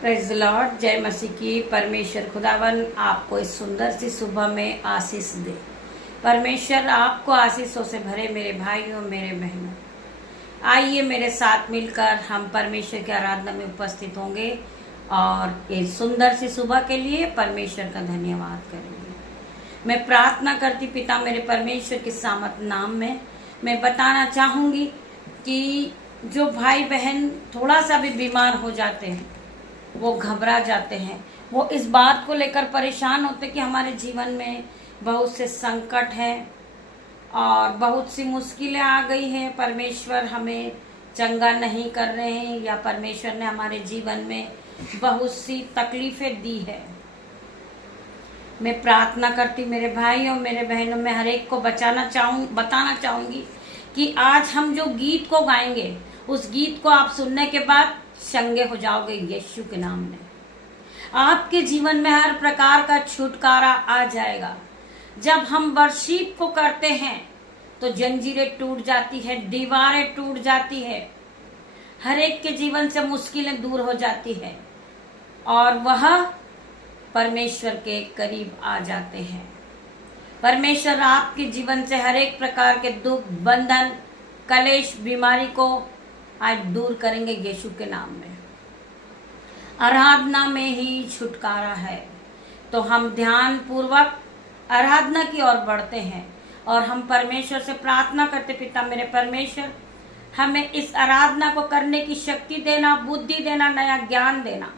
Praise the Lord. जय मसीह की। परमेश्वर खुदावन आपको इस सुंदर सी सुबह में आशीष दे। परमेश्वर आपको आशीषों से भरे। मेरे भाइयों मेरे बहनों, आइए मेरे साथ मिलकर हम परमेश्वर की आराधना में उपस्थित होंगे और इस सुंदर सी सुबह के लिए परमेश्वर का धन्यवाद करेंगे। मैं प्रार्थना करती पिता मेरे परमेश्वर के सामर्थ नाम में मैं बताना चाहूंगी कि जो भाई बहन थोड़ा सा भी बीमार हो जाते हैं, वो घबरा जाते हैं, वो इस बात को लेकर परेशान होते कि हमारे जीवन में बहुत से संकट हैं और बहुत सी मुश्किलें आ गई हैं, परमेश्वर हमें चंगा नहीं कर रहे हैं या परमेश्वर ने हमारे जीवन में बहुत सी तकलीफें दी है। मैं प्रार्थना करती मेरे भाइयों मेरे बहनों में हर एक को बताना चाहूंगी कि आज हम जो गीत को गाएंगे उस गीत को आप सुनने के बाद चंगे हो जाओगे यीशु के नाम में। आपके जीवन में हर प्रकार का छुटकारा आ जाएगा। जब हम वर्शिप को करते हैं तो जंजीरें टूट जाती है, दीवारें टूट जाती है, हर एक के जीवन से मुश्किलें दूर हो जाती है और वह परमेश्वर के करीब आ जाते हैं। परमेश्वर आपके जीवन से हर एक प्रकार के दुख, बंधन, कलेश, बीमारी को आज दूर करेंगे यीशु के नाम में। आराधना में ही छुटकारा है। तो हम ध्यान पूर्वक आराधना की ओर बढ़ते हैं और हम परमेश्वर से प्रार्थना करते, पिता मेरे परमेश्वर हमें इस आराधना को करने की शक्ति देना, बुद्धि देना, नया ज्ञान देना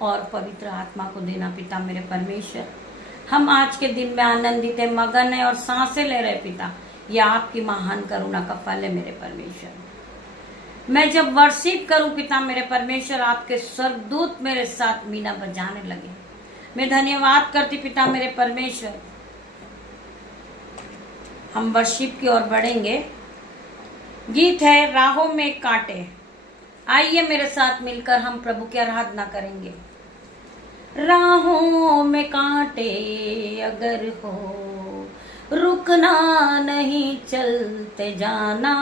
और पवित्र आत्मा को देना। पिता मेरे परमेश्वर हम आज के दिन में आनंदित है, मगन है और सांसें ले रहे पिता, यह आपकी महान करुणा का फल है मेरे परमेश्वर। मैं जब वर्शिप करूं पिता मेरे परमेश्वर, आपके स्वर्गदूत मेरे साथ मीना बजाने लगे। मैं धन्यवाद करती पिता मेरे परमेश्वर। हम वर्शिप की ओर बढ़ेंगे। गीत है राहों में कांटे। आइए मेरे साथ मिलकर हम प्रभु की आराधना करेंगे। राहों में कांटे अगर हो, रुकना नहीं चलते जाना,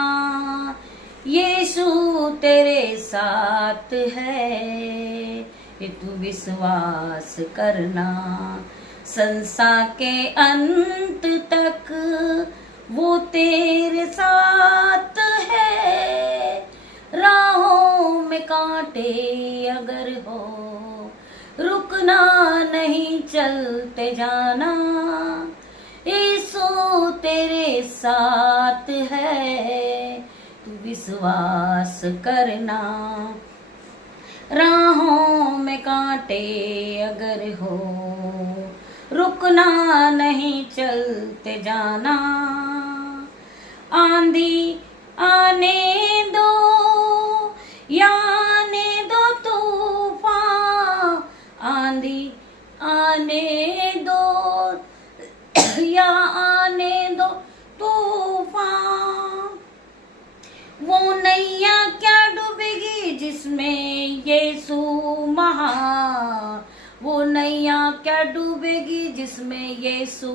यीशु तेरे साथ है, तू विश्वास करना। संसार के अंत तक वो तेरे साथ है। राहों में कांटे अगर हो, रुकना नहीं चलते जाना, यीशु तेरे साथ है, तू विश्वास करना। राहों में कांटे अगर हो, रुकना नहीं चलते जाना। आंधी आने दो या आने दो तूफान, आंधी आने दो या आने दो तूफान, वो नैया क्या डूबेगी जिसमें यीशु महान, वो नैया क्या डूबेगी जिसमें यीशु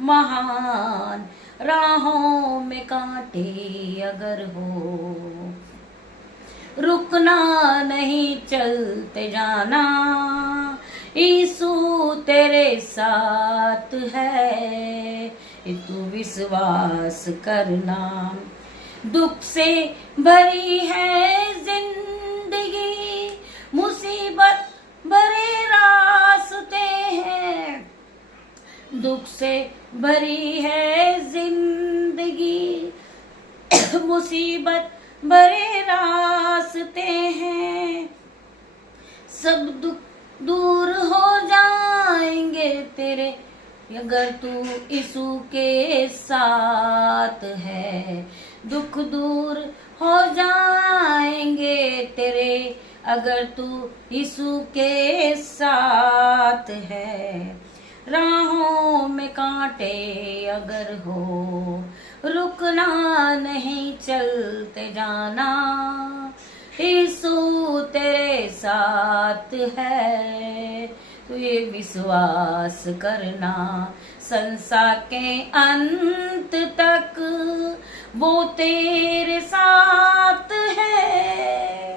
महान। राहों में कांटे अगर हो, रुकना नहीं चलते जाना, यीशु तेरे साथ है, तू विश्वास करना। दुख से भरी है जिंदगी, मुसीबत भरे रास्ते हैं, दुख से भरी है जिंदगी, मुसीबत भरे रास्ते हैं, सब दुख दूर हो जाएंगे तेरे अगर तू यीशु के साथ है। दुख दूर हो जाएंगे तेरे अगर तू यीशु के साथ है। राहों में कांटे अगर हो, रुकना नहीं चलते जाना, यीशु तेरे साथ है, तू ये विश्वास करना। संसार के अंत तक वो तेरे साथ है।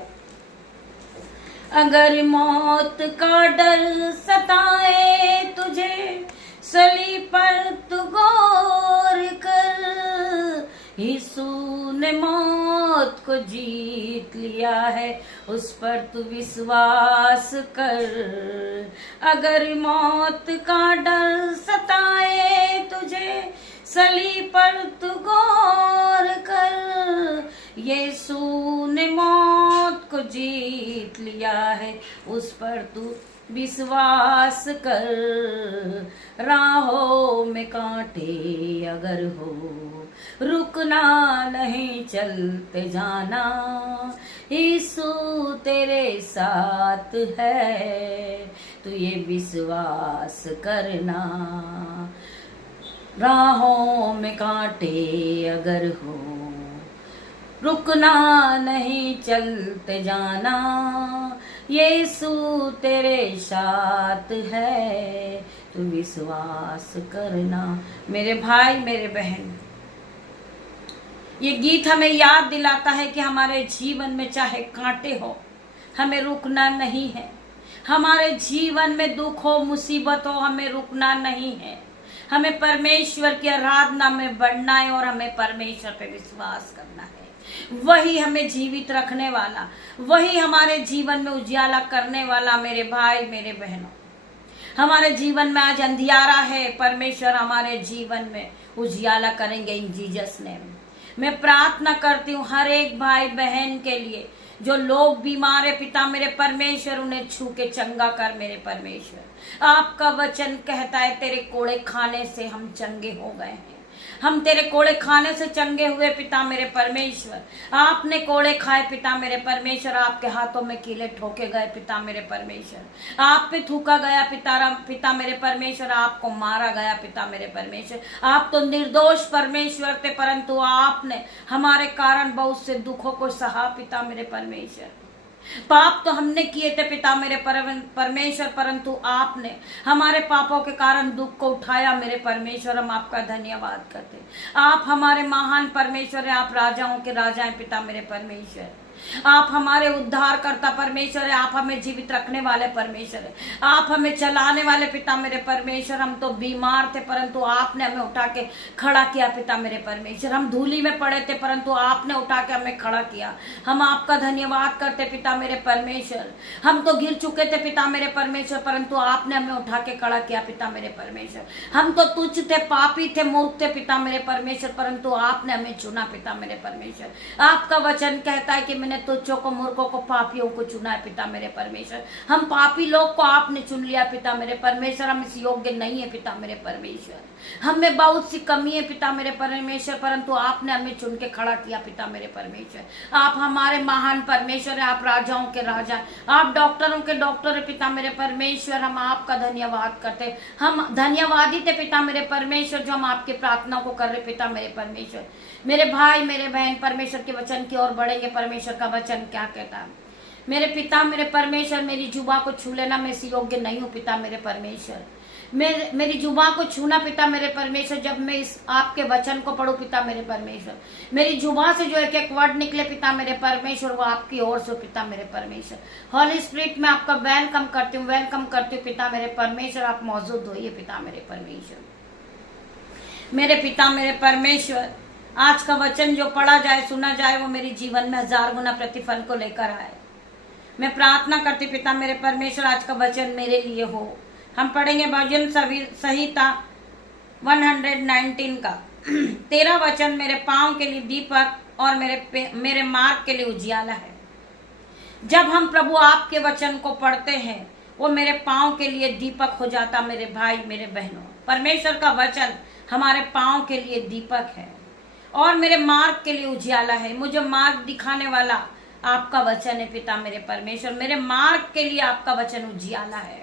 अगर मौत का डर सताए तुझे, सलीब पर तू गौर कर। यीशु ने मौत को जीत लिया है, उस पर तू विश्वास कर। अगर मौत का डर सताए तुझे, सलीब पर तू गौर कर। यीशु ने मौत को जीत लिया है, उस पर तू विश्वास कर। राहों में कांटे अगर हो, रुकना नहीं, चलते जाना, यीशु तेरे साथ है, तू ये विश्वास करना। राहों में कांटे अगर हो, रुकना नहीं, चलते जाना, यीशु तेरे साथ है, तू विश्वास करना। मेरे भाई मेरे बहन, ये गीत हमें याद दिलाता है कि हमारे जीवन में चाहे कांटे हो, हमें रुकना नहीं है। हमारे जीवन में दुख हो, मुसीबत हो, हमें रुकना नहीं है। हमें परमेश्वर की आराधना में बढ़ना है और हमें परमेश्वर पे विश्वास करना है। वही हमें जीवित रखने वाला, वही हमारे जीवन में उजियाला करने वाला। मेरे भाई मेरे बहनों, हमारे जीवन में आज अंधियारा है, परमेश्वर हमारे जीवन में उजियाला करेंगे इन जीसस नेम। मैं प्रार्थना करती हूँ हर एक भाई बहन के लिए जो लोग बीमार है, पिता मेरे परमेश्वर उन्हें छू के चंगा कर। मेरे परमेश्वर, आपका वचन कहता है तेरे कोड़े खाने से हम चंगे हो गए हैं। हम तेरे कोड़े खाने से चंगे हुए पिता मेरे परमेश्वर। आपने कोड़े खाए पिता मेरे परमेश्वर, आपके हाथों में कीले ठोके गए पिता मेरे परमेश्वर। आप पे थूका गया पिता मेरे परमेश्वर, आपको मारा गया पिता मेरे परमेश्वर। आप तो निर्दोष परमेश्वर थे, परंतु आपने हमारे कारण बहुत से दुखों को सहा पिता मेरे परमेश्वर। पाप तो हमने किए थे पिता मेरे परमेश्वर, परंतु आपने हमारे पापों के कारण दुख को उठाया मेरे परमेश्वर। हम आपका धन्यवाद करते हैं। आप हमारे महान परमेश्वर हैं, आप राजाओं के राजा हैं पिता मेरे परमेश्वर। आप हमारे उद्धार करता परमेश्वर है, आप हमें जीवित रखने वाले परमेश्वर है, आप हमें चलाने वाले पिता मेरे परमेश्वर। हम तो बीमार थे, परंतु आपने हमें उठा के खड़ा किया पिता मेरे परमेश्वर। हम धूली में पड़े थे, परंतु आपने उठा के हमें खड़ा किया। हम आपका धन्यवाद करते पिता मेरे परमेश्वर। हम तो गिर चुके थे पिता मेरे परमेश्वर, परंतु आपने हमें उठा के खड़ा किया पिता मेरे परमेश्वर। हम तो तुच्छ थे, पापी थे, मूर्ख थे पिता मेरे परमेश्वर, परंतु आपने हमें चुना पिता मेरे परमेश्वर। आपका वचन कहता है कि मैंने तुच्छों को, मूर्खों को, पापियों को चुना है पिता मेरे परमेश्वर। हम पापी लोग को आपने चुन लिया पिता मेरे परमेश्वर। हम इस योग्य नहीं है पिता मेरे परमेश्वर, हमें बहुत सी कमी है पिता मेरे परमेश्वर, परंतु आपने हमें चुन के खड़ा किया पिता मेरे परमेश्वर। आप हमारे महान परमेश्वर है, आप राजाओं के राजा, आप डॉक्टरों के डॉक्टर है पिता मेरे परमेश्वर। हम आपका धन्यवाद करते, हम धन्यवादी थे पिता मेरे परमेश्वर जो हम आपकी प्रार्थना को कर रहे पिता मेरे परमेश्वर। मेरे भाई मेरे बहन परमेश्वर के वचन की ओर बढ़ेंगे। परमेश्वर का वचन क्या कहता है? मेरे पिता मेरे परमेश्वर, मेरी जुबा को छू लेना, मैं इस योग्य नहीं हूँ पिता मेरे परमेश्वर। मेरी जुबा को छूना पिता मेरे परमेश्वर, जब मैं इस आपके वचन को पढ़ूं पिता मेरे परमेश्वर। मेरी जुबा से जो एक एक वर्ड निकले पिता मेरे परमेश्वर, वो आपकी ओर से पिता मेरे परमेश्वर। हॉली स्पिरिट में आपका वेलकम करती हूँ पिता मेरे परमेश्वर। आप मौजूद होइए पिता मेरे परमेश्वर। मेरे पिता मेरे परमेश्वर, आज का वचन जो पढ़ा जाए, सुना जाए, वो मेरे जीवन में 1000 गुना प्रतिफल को लेकर आए। मैं प्रार्थना करती पिता मेरे परमेश्वर, आज का वचन मेरे लिए हो। हम पढ़ेंगे भजन संहिता 119 का। तेरा वचन मेरे पांव के लिए दीपक और मेरे मार्ग के लिए उजियाला है। जब हम प्रभु आपके वचन को पढ़ते हैं, वो मेरे पांव के लिए दीपक हो जाता। मेरे भाई मेरे बहनों, परमेश्वर का वचन हमारे पांव के लिए दीपक है और मेरे मार्ग के लिए उजियाला है। मुझे मार्ग दिखाने वाला आपका वचन है पिता मेरे परमेश्वर। मेरे मार्ग के लिए आपका वचन उजियाला है।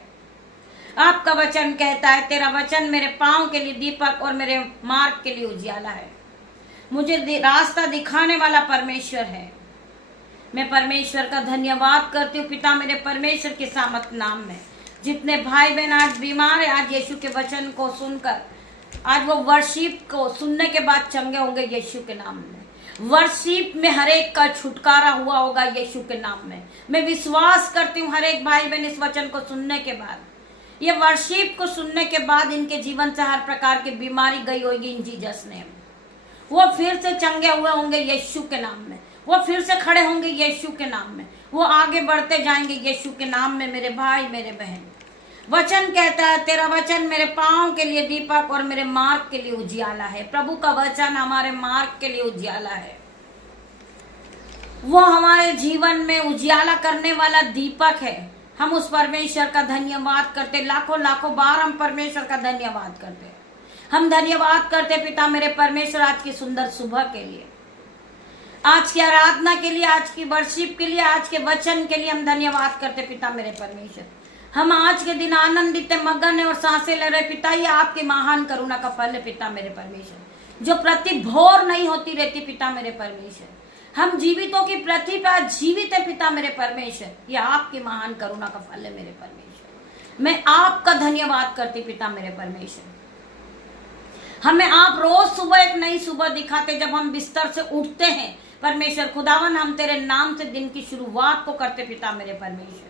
आपका वचन कहता है, तेरा वचन मेरे पांव के लिए दीपक और मेरे मार्ग के लिए उजियाला है। मुझे रास्ता दिखाने वाला परमेश्वर है। मैं परमेश्वर का धन्यवाद करती हूँ पिता मेरे परमेश्वर के सामर्थ नाम में। जितने भाई बहन आज बीमार है, आज यीशु के वचन को सुनकर, आज वो वर्शिप को सुनने के बाद चंगे होंगे यीशु के नाम में। वर्शिप में हर एक का छुटकारा हुआ होगा यीशु के नाम में। मैं विश्वास करती हूँ हर एक भाई बहन इस वचन को सुनने के बाद, ये वर्शिप को सुनने के बाद इनके जीवन से हर प्रकार की बीमारी गई होगी इन जीसस नेम। वो फिर से चंगे हुए होंगे यीशु के नाम में, वो फिर से खड़े होंगे यीशु के नाम में, वो आगे बढ़ते जाएंगे यीशु के नाम में। मेरे भाई मेरे बहन, वचन कहता है तेरा वचन मेरे पांव के लिए दीपक और मेरे मार्ग के लिए उजियाला है। प्रभु का वचन हमारे मार्ग के लिए उजियाला है, वो हमारे जीवन में उजियाला करने वाला दीपक है। हम उस परमेश्वर का धन्यवाद करते, लाखों लाखों बार हम परमेश्वर का धन्यवाद करते। हम धन्यवाद करते पिता मेरे परमेश्वर आज की सुंदर सुबह के लिए, आज की आराधना के लिए, आज की वर्शिप के लिए, आज के वचन के लिए हम धन्यवाद करते पिता मेरे परमेश्वर। हम आज के दिन आनंदित मगन है और सांसें ले रहे पिता, ये आपकी महान करुणा का फल है पिता मेरे परमेश्वर, जो प्रति भोर नहीं होती रहती पिता मेरे परमेश्वर। हम जीवितों की पृथ्वी पर जीवित है पिता मेरे परमेश्वर, ये आपकी महान करुणा का फल है मेरे परमेश्वर। मैं आपका धन्यवाद करती पिता मेरे परमेश्वर। हमें आप रोज सुबह एक नई सुबह दिखाते, जब हम बिस्तर से उठते हैं परमेश्वर खुदावन, हम तेरे नाम से दिन की शुरुआत को करते पिता मेरे परमेश्वर।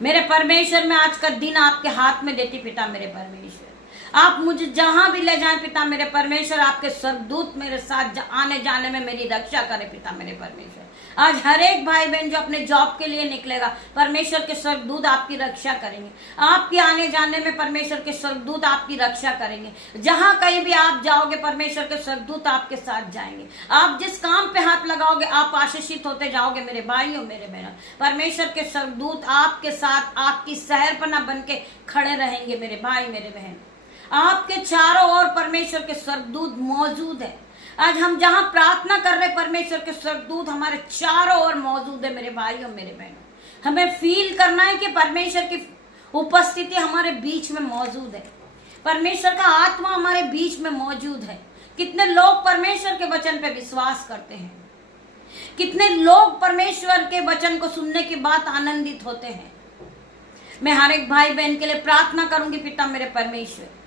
मेरे परमेश्वर, मैं आज का दिन आपके हाथ में देती पिता मेरे परमेश्वर। आप मुझे जहां भी ले जाएं पिता मेरे परमेश्वर, आपके स्वर्गदूत मेरे साथ आने जाने में मेरी रक्षा करें पिता मेरे परमेश्वर। आज हर एक भाई बहन जो अपने जॉब के लिए निकलेगा, परमेश्वर के स्वर्गदूत आपकी रक्षा करेंगे। आपके आने जाने में परमेश्वर के स्वर्गदूत आपकी रक्षा करेंगे। जहां कहीं भी आप जाओगे परमेश्वर के स्वर्गदूत आपके साथ जाएंगे। आप जिस काम पे हाथ लगाओगे आप आशीषित होते जाओगे मेरे भाइयों मेरे बहनों। परमेश्वर के स्वर्गदूत आपके साथ आपकी सहरपना बन के खड़े रहेंगे मेरे भाई मेरे बहन। आपके चारों ओर परमेश्वर के स्वर्गदूत मौजूद है। आज हम जहां प्रार्थना कर रहे परमेश्वर के स्वर्गदूत हमारे चारों ओर मौजूद है मेरे भाइयों मेरे बहनों। हमें फील करना है कि परमेश्वर की उपस्थिति हमारे बीच में मौजूद है, परमेश्वर का आत्मा हमारे बीच में मौजूद है। कितने लोग परमेश्वर के वचन पे विश्वास करते हैं, कितने लोग परमेश्वर के वचन को सुनने के बाद आनंदित होते हैं। मैं हर एक भाई बहन के लिए प्रार्थना करूंगी पिता मेरे परमेश्वर।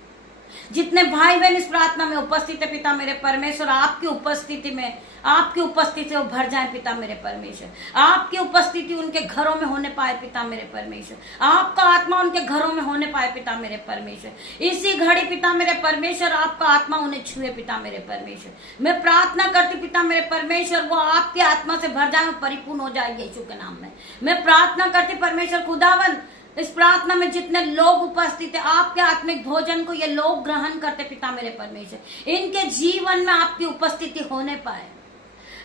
जितने भाई बहन इस प्रार्थना में उपस्थित है पिता मेरे परमेश्वर, आपकी उपस्थिति में, आपकी उपस्थिति वो भर जाए पिता मेरे परमेश्वर। आपकी उपस्थिति उनके घरों में होने पाए पिता मेरे परमेश्वर। आपका आत्मा उनके घरों में होने पाए पिता मेरे परमेश्वर। इसी घड़ी पिता मेरे परमेश्वर आपका आत्मा उन्हें छुए पिता मेरे परमेश्वर। मैं प्रार्थना करती पिता मेरे परमेश्वर, वो आपके आत्मा से भर जाए, परिपूर्ण हो जाए यीशु के नाम में। मैं प्रार्थना करती परमेश्वर खुदावन, इस प्रार्थना में जितने लोग उपस्थित है आपके आत्मिक भोजन को ये लोग ग्रहण करते पिता मेरे परमेश्वर। इनके जीवन में आपकी उपस्थिति होने पाए,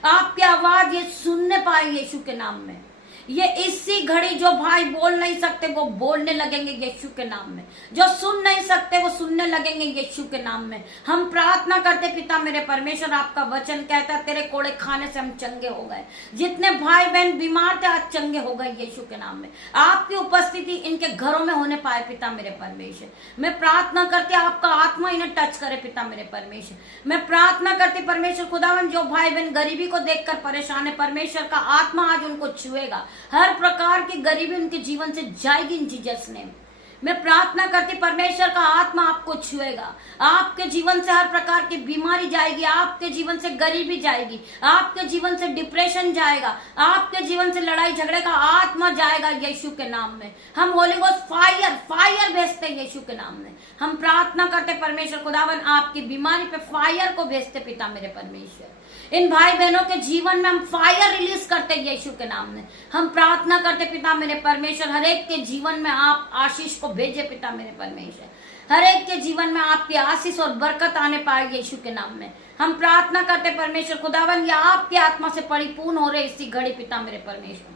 आपकी आवाज ये सुनने पाए यीशु के नाम में। ये इसी घड़ी जो भाई बोल नहीं सकते वो बोलने लगेंगे यीशु के नाम में, जो सुन नहीं सकते वो सुनने लगेंगे यीशु के नाम में। हम प्रार्थना करते पिता मेरे परमेश्वर, आपका वचन कहता है तेरे कोड़े खाने से हम चंगे हो गए। जितने भाई बहन बीमार थे आज चंगे हो गए यीशु के नाम में। आपकी उपस्थिति इनके घरों में होने पाए पिता मेरे परमेश्वर। मैं प्रार्थना करती आपका आत्मा इन्हें टच करे पिता मेरे परमेश्वर। मैं प्रार्थना करती परमेश्वर खुदावन, जो भाई बहन गरीबी को देखकर परेशान है, परमेश्वर का आत्मा आज उनको छुएगा। हर प्रकार की गरीबी उनके जीवन से जाएगी इन जीसस नेम। मैं प्रार्थना करती परमेश्वर का आत्मा आपको छुएगा, आपके जीवन से हर प्रकार की बीमारी जाएगी, आपके जीवन से गरीबी जाएगी, आपके जीवन से डिप्रेशन जाएगा, आपके जीवन से लड़ाई झगड़े का आत्मा जाएगा यीशु के नाम में। हम होली गोस्ट फायर फायर भेजते हैं यीशु के नाम में। हम प्रार्थना करते परमेश्वर खुदावन, आपकी बीमारी पे फायर को भेजते पिता मेरे परमेश्वर। इन भाई बहनों के जीवन में हम फायर रिलीज करते यीशु के नाम में। हम प्रार्थना करते पिता मेरे परमेश्वर, हर एक के जीवन में आप आशीष को भेजे पिता मेरे परमेश्वर। हर एक के जीवन में आपकी आशीष और बरकत आने पाए यीशु के नाम में। हम प्रार्थना करते परमेश्वर खुदावन, या आपकी आत्मा से परिपूर्ण हो रहे इसी घड़ी पिता मेरे परमेश्वर।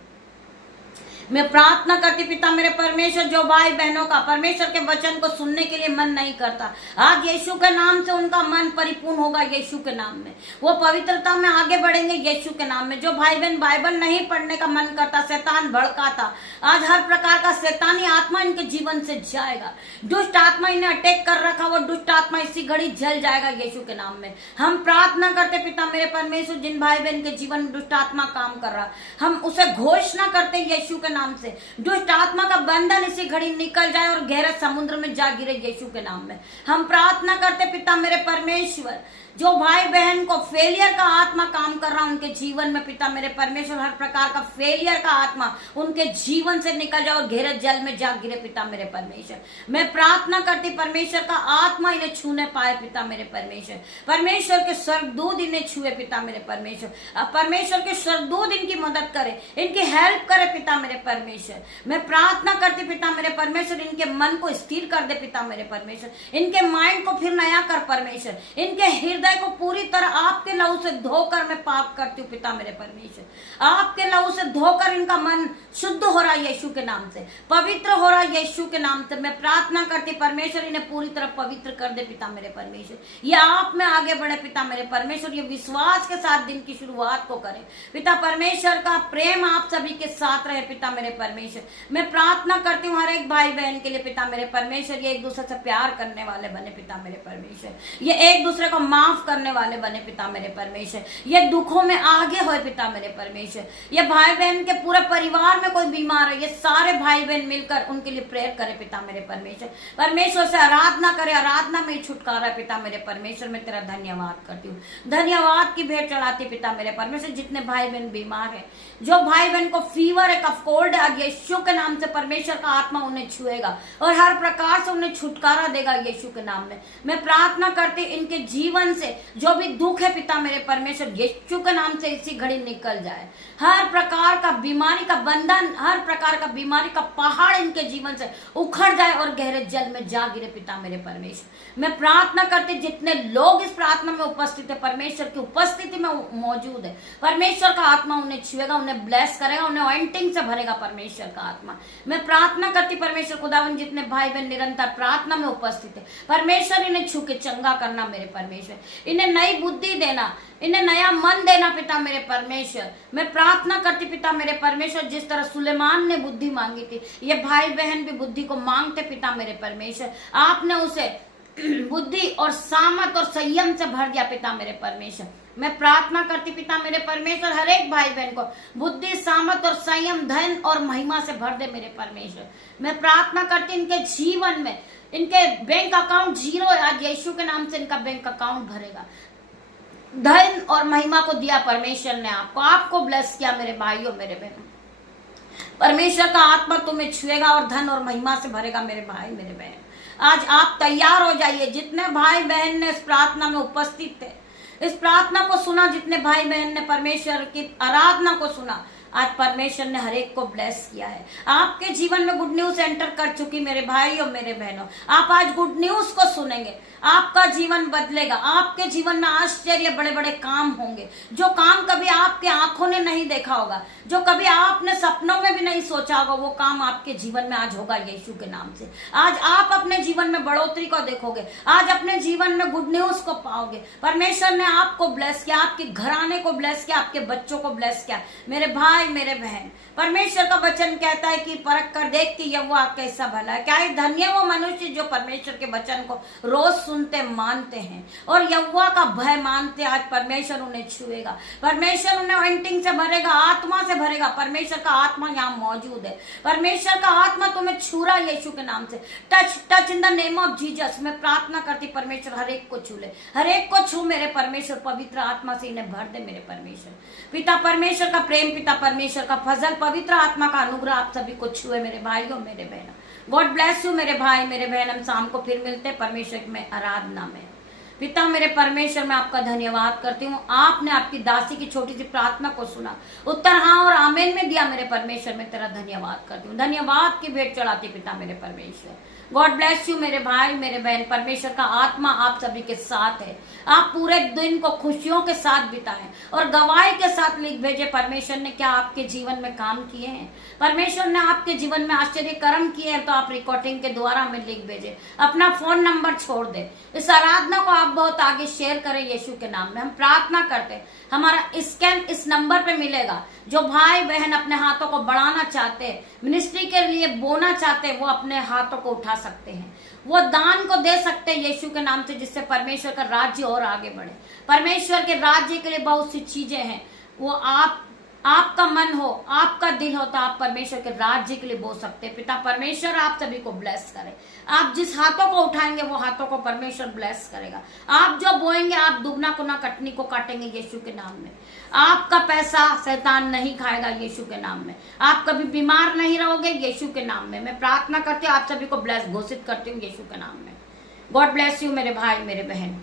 मैं प्रार्थना करती पिता मेरे परमेश्वर, जो भाई बहनों का परमेश्वर के वचन को सुनने के लिए मन नहीं करता, आज यीशु के नाम से उनका मन परिपूर्ण होगा यीशु के नाम में। वो पवित्रता में आगे बढ़ेंगे यीशु के नाम में। जो भाई बहन बाइबल नहीं पढ़ने का मन करता, शैतान भड़काता, आज हर प्रकार का शैतानी आत्मा इनके जीवन से जाएगा। दुष्ट आत्मा इन्हें अटैक कर रखा, वो दुष्ट आत्मा इसी घड़ी जल जाएगा यीशु के नाम में। हम प्रार्थना करते पिता मेरे परमेश्वर, जिन भाई बहन के जीवन में दुष्ट आत्मा काम कर रहा, हम उसे घोषणा करते यीशु के नाम से, दुष्ट आत्मा का बंधन इसी घड़ी निकल जाए और गहरे समुद्र में जा गिरे यीशु के नाम में। हम प्रार्थना करते पिता मेरे परमेश्वर, जो भाई बहन को फेलियर का आत्मा काम कर रहा उनके जीवन में पिता मेरे परमेश्वर, हर प्रकार का फेलियर का आत्मा उनके जीवन से निकल जाए और गहरे जल में जा गिरे पिता मेरे परमेश्वर। मैं प्रार्थना करती परमेश्वर का आत्मा इन्हें छूने पाए पिता मेरे परमेश्वर। परमेश्वर के स्वर्गदूत इन्हें छुए पिता मेरे परमेश्वर। परमेश्वर के स्वर्गदूत इनकी मदद करे, इनकी हेल्प करे पिता मेरे परमेश्वर। मैं प्रार्थना करती पिता मेरे परमेश्वर, इनके मन को स्थिर कर दे पिता मेरे परमेश्वर, इनके माइंड को फिर नया कर परमेश्वर, इनके हृदय को पूरी तरह आपके लहू से धोकर मैं पाप करती हूँ पिता मेरे परमेश्वर। आपके लहू से धोकर इनका मन शुद्ध हो रहा है यीशु के नाम से, पवित्र हो रहा है यीशु के नाम से। मैं प्रार्थना करती परमेश्वर इन्हें पूरी तरह पवित्र कर दे पिता मेरे परमेश्वर। ये आप में आगे बढ़े पिता मेरे परमेश्वर, ये विश्वास के साथ दिन की शुरुआत को करें पिता परमेश्वर। का प्रेम आप सभी के साथ रहे पिता मेरे परमेश्वर। मैं प्रार्थना करती हूँ हर एक भाई बहन के लिए पिता मेरे परमेश्वर, ये एक दूसरे से प्यार करने वाले बने पिता मेरे परमेश्वर, ये एक दूसरे को माफ करने वाले बने पिता मेरे परमेश्वर, ये दुखों में आगे हो पिता मेरे परमेश्वर। ये भाई बहन के पूरे परिवार में कोई बीमार है, ये सारे भाई बहन मिलकर उनके लिए प्रेयर करे पिता मेरे परमेश्वर। परमेश्वर से आराधना करे, आराधना में छुटकारा पिता मेरे परमेश्वर। मैं तेरा धन्यवाद करती हूँ, धन्यवाद की भेंट चढ़ाती पिता मेरे परमेश्वर। जितने भाई बहन बीमार है, जो भाई बहन को फीवर है, कफ कोल्ड है, आज यीशु के नाम से परमेश्वर का आत्मा उन्हें छुएगा और हर प्रकार से उन्हें छुटकारा देगा यीशु के नाम में। मैं प्रार्थना करती इनके जीवन से जो भी दुख है पिता मेरे परमेश्वर, यीशु के नाम से इसी घड़ी निकल जाए। हर प्रकार का बीमारी का बंधन, हर प्रकार का बीमारी का पहाड़ इनके जीवन से उखड़ जाए और गहरे जल में जा गिरे पिता मेरे परमेश्वर। मैं प्रार्थना करती जितने लोग इस प्रार्थना में उपस्थित है, परमेश्वर की उपस्थिति में मौजूद है, परमेश्वर का आत्मा उन्हें छुएगा, उन्हें ब्लेस करेगा, उन्हें ऑइंटिंग से भरेगा परमेश्वर का आत्मा। मैं प्रार्थना करती परमेश्वर खुदावन, जितने भाई बहन निरंतर प्रार्थना में उपस्थित है, परमेश्वर इन्हें छू के चंगा करना मेरे परमेश्वर, इन्हें नई बुद्धि देना, इन्हें नया मन देना पिता मेरे परमेश्वर। मैं प्रार्थना करती पिता मेरे परमेश्वर, जिस तरह सुलेमान ने बुद्धि मांगी थी, ये भाई बहन भी बुद्धि को मांगते पिता मेरे परमेश्वर। आपने उसे बुद्धि और सामर्थ और संयम से भर दिया पिता मेरे परमेश्वर। मैं प्रार्थना करती पिता मेरे परमेश्वर, हर एक भाई बहन को बुद्धि, सामर्थ और संयम, धन और महिमा से भर दे मेरे परमेश्वर। मैं प्रार्थना करती इनके जीवन में, इनके बैंक अकाउंट जीरो है, आज यीशु के नाम से इनका बैंक अकाउंट भरेगा। धन और महिमा को दिया परमेश्वर ने, आपको ब्लेस किया मेरे भाइयों मेरे बहनों। परमेश्वर का आत्मा तुम्हें छुएगा और धन और महिमा से भरेगा मेरे भाई मेरे बहन। आज आप तैयार हो जाइए, जितने भाई बहन ने इस प्रार्थना में उपस्थित थे, इस प्रार्थना को सुना, जितने भाई बहन ने परमेश्वर की आराधना को सुना, आज परमेश्वर ने हर एक को ब्लेस किया है। आपके जीवन में गुड न्यूज एंटर कर चुकी मेरे भाई और मेरे बहनों। आप आज गुड न्यूज को सुनेंगे, आपका जीवन बदलेगा, आपके जीवन में आश्चर्य बड़े बड़े काम होंगे, जो काम कभी आपके आंखों ने नहीं देखा होगा, जो कभी आपने सपनों में भी नहीं सोचा होगा, वो काम आपके जीवन में आज होगा यीशु के नाम से। आज आप अपने जीवन में बढ़ोतरी को देखोगे, आज अपने जीवन में गुड न्यूज को पाओगे। परमेश्वर ने आपको ब्लेस किया, आपके घराने को ब्लेस किया, आपके बच्चों को ब्लेस किया मेरे भाई मेरे बहन। परमेश्वर का वचन कहता है कि परख कर देख कि यहोवा कैसा भला है। क्या है धन्य वो मनुष्य जो परमेश्वर के वचन को रोज सुनते मानते हैं और यहोवा का भय मानते। आज परमेश्वर उन्हें छुएगा, परमेश्वर उन्हें एंटिंग से भरेगा, आत्मा से भरेगा। परमेश्वर का आत्मा यहाँ मौजूद है, परमेश्वर का आत्मा तुम्हें छू रहा है यीशु के नाम से। Touch in the name of Jesus. मैं प्रार्थना करती परमेश्वर हर एक को छू ले, हर एक को छू मेरे परमेश्वर, पवित्र आत्मा से इन्हें भर दे मेरे परमेश्वर। पिता परमेश्वर का प्रेम, पिता परमेश्वर का फजल, पवित्र आत्मा का अनुग्रह आप सभी को छुए मेरे भाइयों मेरे बहनों। गॉड ब्लेस यू मेरे भाई मेरे बहन। हम शाम को फिर मिलते हैं परमेश्वर में आराधना में। पिता मेरे परमेश्वर, मैं आपका धन्यवाद करती हूँ, आपने आपकी दासी की छोटी सी प्रार्थना को सुना, उत्तर हाँ और आमीन में दिया मेरे परमेश्वर। मैं तेरा धन्यवाद करती हूँ, धन्यवाद की भेंट चढ़ाती पिता मेरे परमेश्वर। गॉड ब्लेस यू मेरे भाई मेरे बहन। परमेश्वर का आत्मा आप सभी के साथ है, आप पूरे दिन को खुशियों के साथ बिताएं और गवाही के साथ लिख भेजे परमेश्वर ने क्या आपके जीवन में काम किए हैं, परमेश्वर ने आपके जीवन में आश्चर्य कर्म किए हैं, तो आप रिकॉर्डिंग के द्वारा में लिख भेजे, अपना फोन नंबर छोड़ दे। इस आराधना को आप बहुत आगे शेयर करें यीशु के नाम में। हम प्रार्थना करते हैं हमारा स्कैन इस नंबर पे मिलेगा। जो भाई बहन अपने हाथों को बढ़ाना चाहते हैं, मिनिस्ट्री के लिए बोना चाहते हैं, वो अपने हाथों को उठा सकते हैं, वो दान को दे सकते हैं यीशु के नाम से, जिससे परमेश्वर का राज्य और आगे बढ़े। परमेश्वर के राज्य के लिए बहुत सी चीजें हैं, वो आपका मन हो, आपका दिल हो तो आप परमेश्वर के राज्य के लिए बोल सकते हैं। पिता परमेश्वर आप सभी को ब्लेस करे। आप जिस हाथों को उठाएंगे वो हाथों को परमेश्वर ब्लेस करेगा। आप जो बोएंगे आप दुगना कुना कटनी को काटेंगे यीशु के नाम में। आपका पैसा शैतान नहीं खाएगा यीशु के नाम में। आप कभी बीमार नहीं रहोगे यीशु के नाम में। मैं प्रार्थना करती हूँ, आप सभी को ब्लेस घोषित करती हूँ यीशु के नाम में। गॉड ब्लेस यू मेरे भाई मेरे बहन।